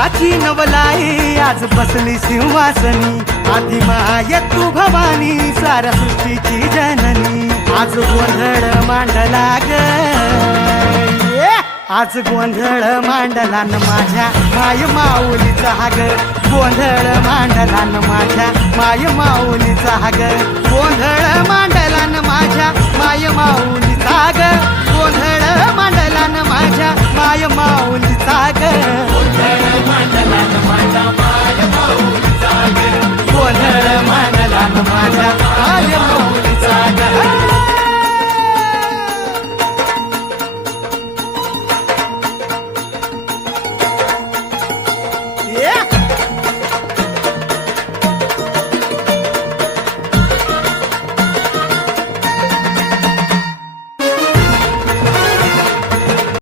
जगाची नवलाई आज बसली सिंहासनी आधी माय तू भवानी साऱ्या सृष्टीची जननी आज गोंधळ मांडला ग आज गोंधळ मांडला न माझ्या माय माऊलीचा ग गोंधळ मांडला न माझ्या माय माऊलीचा ग गोंधळ मांडला न माझ्या माय माऊलीचा ग